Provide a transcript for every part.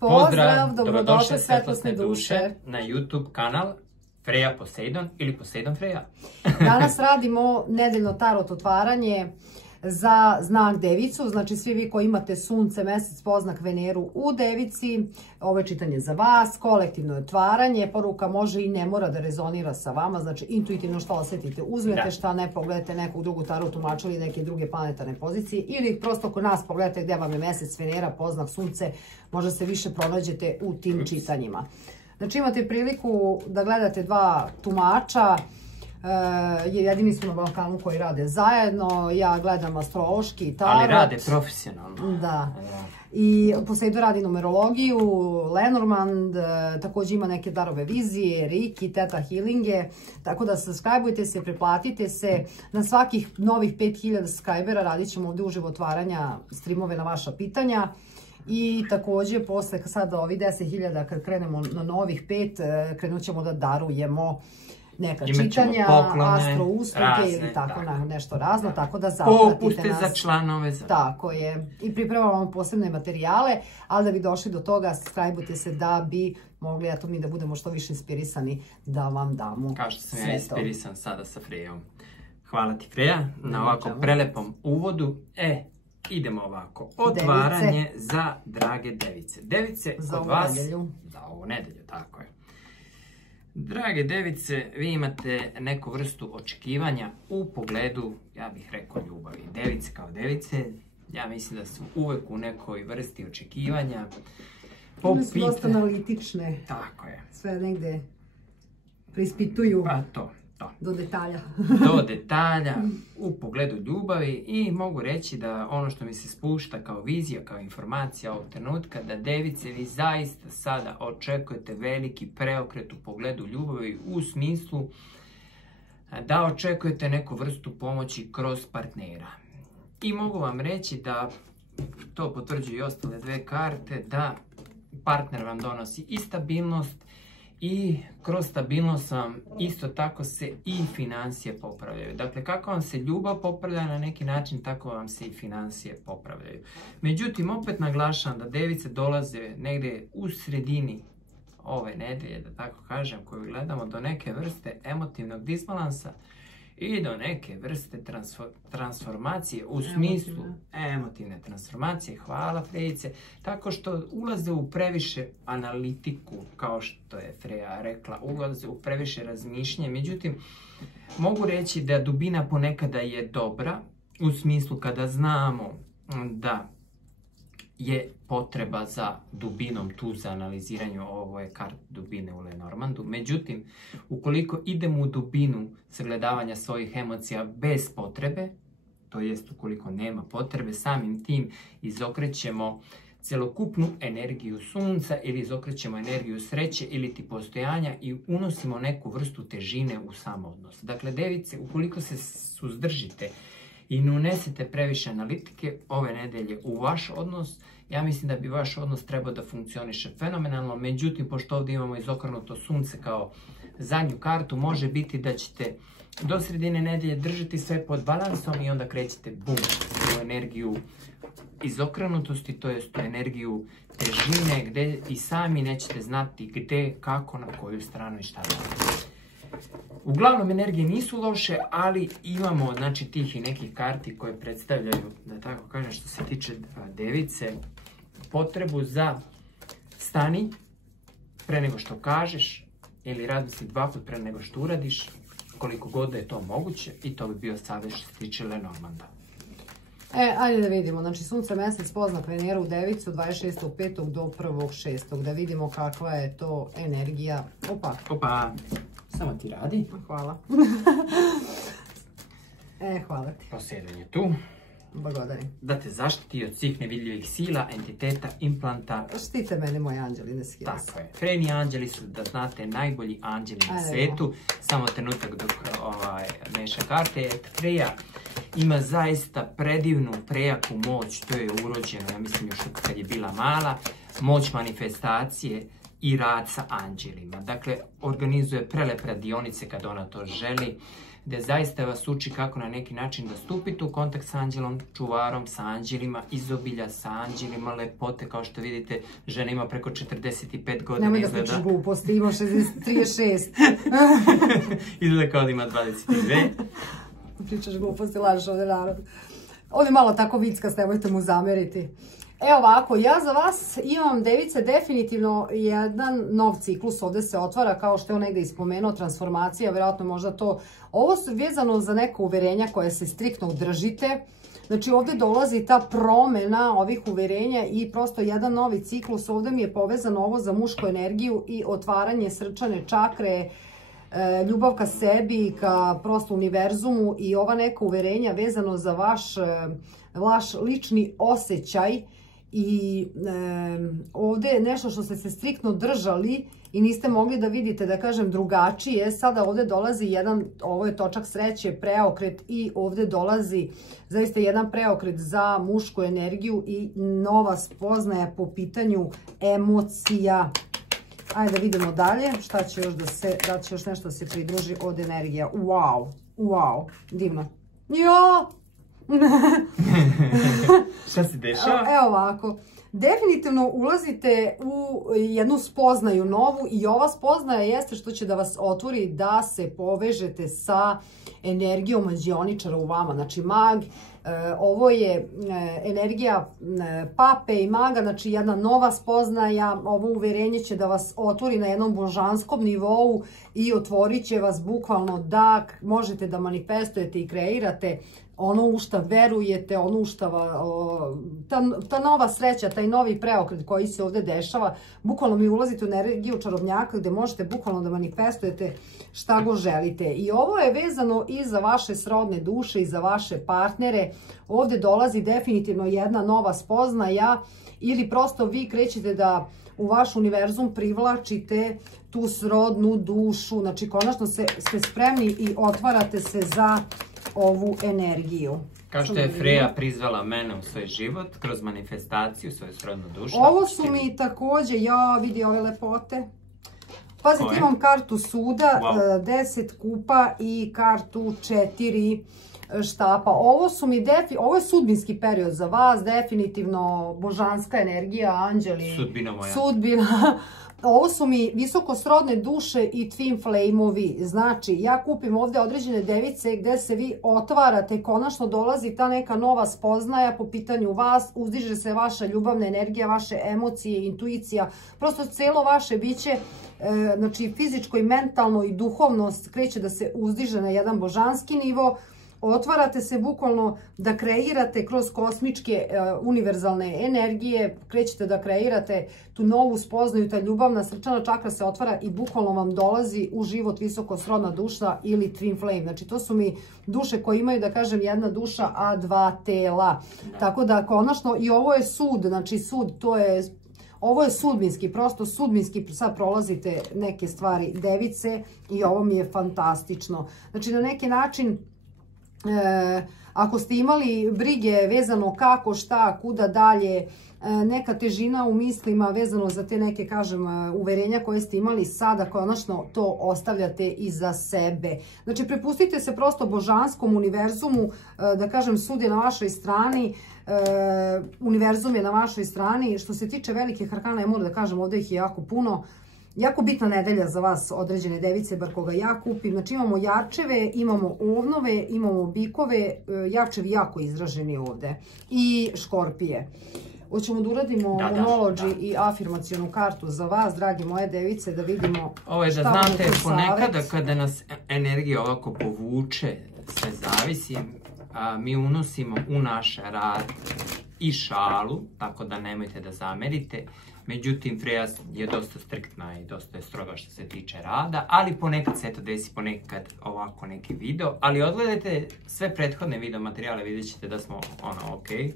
Pozdrav, dobrodošle svetlosne duše na YouTube kanal Freja Poseidon ili Poseidon Freja. Danas radimo nedeljno tarot otvaranje za znak Devicu, znači svi vi koji imate sunce, mesec, poznak, Veneru u Devici, ovo je čitanje za vas, kolektivno otvaranje, poruka može i ne mora da rezonira sa vama, znači intuitivno što osetite, uzmete šta ne, pogledate nekog drugu tarot tumača ili neke druge planetarne pozicije ili prosto kod nas pogledate gdje vam je mesec, Venera, poznak, sunce, možda se više pronađete u tim čitanjima. Znači imate priliku da gledate dva tumača, jedini su na Balkanu koji rade zajedno, ja gledam astrološki tarot. Ali rade profesionalno. Da. I Poseidon radi numerologiju, Lenormand, također ima neke darove vizije, Reiki, Theta healinge, tako da subscribeujte se, preplatite se. Na svakih novih 5000 subscribera radit ćemo ovdje uživo otvaranja streamove na vaša pitanja. I također posle sada ovih 10.000 kad krenemo na novih 5, krenut ćemo da darujemo neka čitanja, astro usluge ili tako nešto razno, tako da zapratite nas. Popuste za članove. Tako je. I pripremamo posebne materijale, ali da bi došli do toga, subscribeujte se da bi mogli, eto mi da budemo što više inspirisani da vam damo. Kao što sam ja inspirisan sada sa Frejom. Hvala ti Freja na ovako prelepom uvodu. Idemo ovako. Otvaranje za drage device. Device kod vas. Za ovu nedelju, tako je. Drage device, vi imate neku vrstu očekivanja u pogledu, ja bih rekao, ljubavi. Device kao device, ja mislim da su uvek u nekoj vrsti očekivanja. One su dosta analitične. Tako je. Sve negde prispituju. Pa to. Do detalja. Do detalja u pogledu ljubavi i mogu reći da ono što mi se spušta kao vizija, kao informacija ovog trenutka, da device vi zaista sada očekujete veliki preokret u pogledu ljubavi u smislu da očekujete neku vrstu pomoći kroz partnera. I mogu vam reći da to potvrđuju i ostale dve karte, da partner vam donosi i stabilnost i kroz stabilnost vam isto tako se i financije popravljaju. Dakle, kako vam se ljubav popravlja na neki način, tako vam se i financije popravljaju. Međutim, opet naglašavam da device dolaze negdje u sredini ove nedelje, da tako kažem, koju gledamo, do neke vrste emotivnog disbalansa i do neke vrste transformacije u smislu emotivne transformacije, hvala Frejice, tako što ulaze u previše analitiku, kao što je Freja rekla, ulaze u previše razmišljanje. Međutim, mogu reći da dubina ponekada je dobra, u smislu kada znamo da je potreba za dubinom tu za analiziranju, ovo je karta dubine u Lenormandu. Međutim, ukoliko idemo u dubinu sagledavanja svojih emocija bez potrebe, to jest ukoliko nema potrebe, samim tim izokrećemo celokupnu energiju sunca ili izokrećemo energiju sreće ili ti postojanja i unosimo neku vrstu težine u sam odnos. Dakle, device, ukoliko se suzdržite i ne unesete previše analitike ove nedelje u vaš odnos, ja mislim da bi vaš odnos trebao da funkcioniše fenomenalno. Međutim, pošto ovdje imamo izokrenuto sunce kao zadnju kartu, može biti da ćete do sredine nedelje držati sve pod balansom i onda krećete bum u energiju izokrenutosti, to jest u energiju težine, gdje i sami nećete znati gdje, kako, na koju stranu i šta raditi. Uglavnom, energije nisu loše, ali imamo, znači, tih i nekih karti koje predstavljaju, da tako kažem, što se tiče device, potrebu za stani pre nego što kažeš ili razmisli dva put pre nego što uradiš, koliko god da je to moguće, i to bi bio savjet što se tiče Lenormanda. Ajde da vidimo, znači sunce, mesec, poznak, Venera u Devicu 26.5. do 1.6. da vidimo kakva je to energija. Opa, samo ti radi. Hvala. Hvala ti. Poseidon je tu. Blagodarim. Da te zaštiti od svih nevidljivih sila, entiteta, implanta. Štite mene, moji anđeli, ne skida se. Tako je. Frejni anđeli su, da znate, najbolji anđeli na svetu. Samo trenutak dok meša karte. Freja ima zaista predivnu, prejaku moć. To je urođeno, ja mislim, još kad je bila mala. Moć manifestacije, i rad sa anđelima. Dakle, organizuje prelepe radionice kad ona to želi, gde zaista vas uči kako na neki način da stupite u kontakt sa anđelom, čuvarom, sa anđelima izobilja, sa anđelima lepote. Kao što vidite, žena ima preko 45 godina. Nemoj da pričaš gluposti, ima 36. Izgleda kao da ima 22. Pričaš gluposti, lažeš ovdje narod. Ovdje malo tako vicka, nemojte mu zameriti. Evo ovako, ja za vas imam, device, definitivno jedan nov ciklus ovdje se otvara, kao što je on negdje ispomenuo, transformacija, vjerojatno možda to. Ovo su vezano za neka uverenja koje se striktno držite. Znači ovdje dolazi ta promjena ovih uverenja i prosto jedan novi ciklus. Ovdje mi je povezano ovo za mušku energiju i otvaranje srčane čakre, ljubav ka sebi, ka prosto univerzumu i ova neka uverenja vezano za vaš lični osjećaj. I ovdje je nešto što ste se striktno držali i niste mogli da vidite, da kažem, drugačije. Sada ovdje dolazi jedan, ovo je točak sreće, preokret i ovdje dolazi zaista jedan preokret za mušku energiju i nova spoznaja po pitanju emocija. Ajde da vidimo dalje šta će još da će još nešto se pridruži od energija. Wow, divno. Jo! Šta se dešava? Evo ovako, definitivno ulazite u jednu spoznaju novu i ova spoznaja jeste što će da vas otvori da se povežete sa energijom mađioničara u vama. Znači mag, ovo je energija pape i maga, znači jedna nova spoznaja, ovo uverenje će da vas otvori na jednom božanskom nivou i otvorit će vas bukvalno da možete da manifestujete i kreirate ono u šta verujete, ono u šta ta nova sreća, taj novi preokret koji se ovdje dešava, bukvalno mi ulazite u energiju čarobnjaka gdje možete bukvalno da manifestujete šta go želite. I ovo je vezano i za vaše srodne duše i za vaše partnere. Ovdje dolazi definitivno jedna nova spoznaja ili prosto vi krećete da u vaš univerzum privlačite tu srodnu dušu. Znači konačno ste spremni i otvarate se za ovu energiju. Kao što je Freja prizvala mene u svoj život kroz manifestaciju, svoju srodnu dušu. Ovo su mi također, ja vidi ove lepote. Pazite, imam kartu suda, 10 kupa i kartu 4 štapa. Ovo je sudbinski period za vas, definitivno božanska energija, anđeli. Sudbina moja. Sudbina. Ovo su mi visokosrodne duše i twin flame-ovi. Znači, ja kupim ovdje određene device gdje se vi otvarate, konačno dolazi ta neka nova spoznaja po pitanju vas, uzdiže se vaša ljubavna energija, vaše emocije, intuicija, prosto cijelo vaše biće, znači fizičko i mentalno i duhovnost kreće da se uzdiže na jedan božanski nivo. Otvarate se bukvalno da kreirate kroz kosmičke univerzalne energije, krećete da kreirate tu novu spoznaju, ta ljubavna srčana čakra se otvara i bukvalno vam dolazi u život visokosrodna duša ili twin flame. Znači to su mi duše koje imaju, da kažem, jedna duša, a dva tela. Tako da konačno i ovo je sud, znači sud, ovo je sudbinski, prosto sudbinski, sad prolazite neke stvari device i ovo mi je fantastično. Znači na neki način, ako ste imali brige vezano kako, šta, kuda dalje, neka težina u mislima vezano za te neke, kažem, uverenja koje ste imali, sada konačno to ostavljate iza sebe. Znači prepustite se prosto božanskom univerzumu, da kažem, sud je na vašoj strani, univerzum je na vašoj strani. Što se tiče velikih arkana, ja moram da kažem, ovdje ih je jako puno. Jako bitna nedelja za vas, određene device, bar koga ja kupim. Znači imamo jarčeve, imamo ovnove, imamo bikove, jarčevi jako izraženi ovdje i škorpije. Hoćemo da uradimo monology i afirmacionu kartu za vas, dragi moje device, da vidimo šta vam je to savjet. Znate, ponekada kada nas energija ovako povuče, sve zavisi, mi unosimo u naš rad i šalu, tako da nemojte da zamerite. Međutim, Freja je dosta striktna i dosta je stroga što se tiče rada, ali ponekad se eto desi, ponekad ovako neki video, ali odgledajte sve prethodne video materijale, vidjet ćete da smo okej.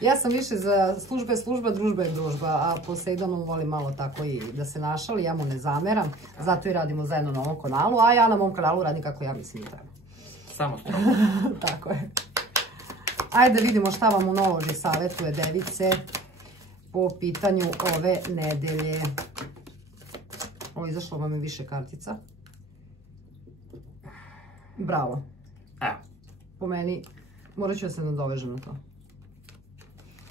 Ja sam više za služba je služba, družba je družba, a Poseidonom volim malo tako i da se našali, ja mu ne zameram, zato i radimo zajedno na ovom kanalu, a ja na mom kanalu radim kako ja mislim da treba. Samo strogo. Tako je. Ajde da vidimo šta vam u Nology savjetuje, device, po pitanju ove nedelje. Ovo izašlo vam je više kartica. Bravo. Evo. Po meni, morat ću da se nadovežem na to.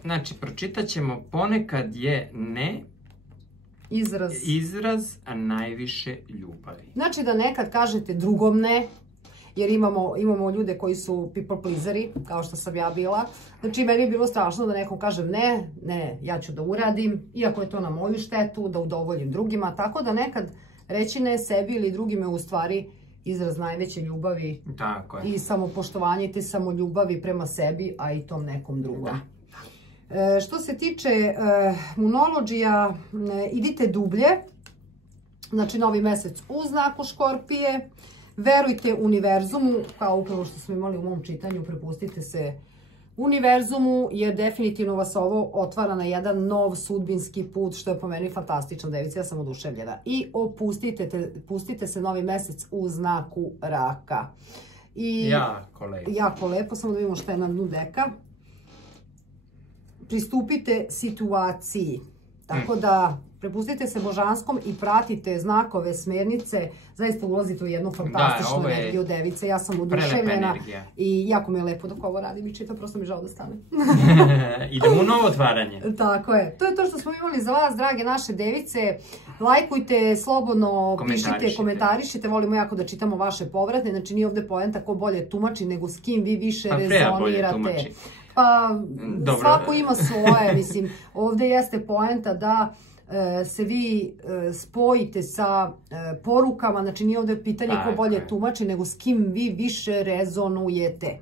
Znači, pročitat ćemo ponekad je ne izraz, a najviše ljubavi. Znači da nekad kažete drugom ne, jer imamo ljude koji su people pleaseri, kao što sam ja bila. Znači, meni je bilo strašno da nekom kažem ne, ja ću da uradim, iako je to na moju štetu, da udovoljim drugima. Tako da nekad reći ne sebi ili drugima u stvari izraz najveće ljubavi. Tako je. I samopoštovanje te samoljubavi prema sebi, a i tom nekom drugom. Što se tiče Moonologija, idite dublje. Znači, novi mesec u znaku Škorpije. Verujte univerzumu, kao upravo što smo imali u mom čitanju, prepustite se univerzumu, jer definitivno vas ovo otvara na jedan nov sudbinski put, što je po meni fantastično, device, ja sam oduševljena. I pustite se novi mesec u znaku Raka. Jako lepo, samo da vidimo šta je na dnu deka. Pristupite situaciji, tako da prepustite se božanskom i pratite znakove, smernice, zaista ulazite u jednu fantastičnu energiju device, ja sam oduševljena i jako mi je lepo dok ovo radim i čitam, prosto mi žao da stane. Idemo u novo otvaranje. Tako je, to je to što smo imali za vas, drage naše device, lajkujte, slobodno pišite, komentarišite, volimo jako da čitamo vaše povratne, znači nije ovde poenta ko bolje tumači, nego s kim vi više rezonirate. Pa, svako ima svoje, mislim, ovde jeste poenta da se vi spojite sa porukama, znači nije ovde pitanje ko bolje tumači, nego s kim vi više rezonujete.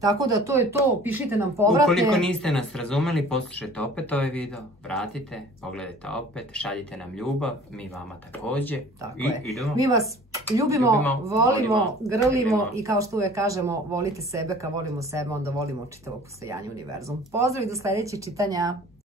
Tako da to je to, pišite nam povratne. Ukoliko niste nas razumeli, poslušajte opet ovaj video, vratite, pogledajte opet, šaljite nam ljubav, mi vama takođe. Tako je. Mi vas ljubimo, volimo, grlimo i kao što uvek kažemo, volite sebe, kad volimo sebe, onda volimo čitavo postojanje univerzum. Pozdrav i do sledećeg čitanja!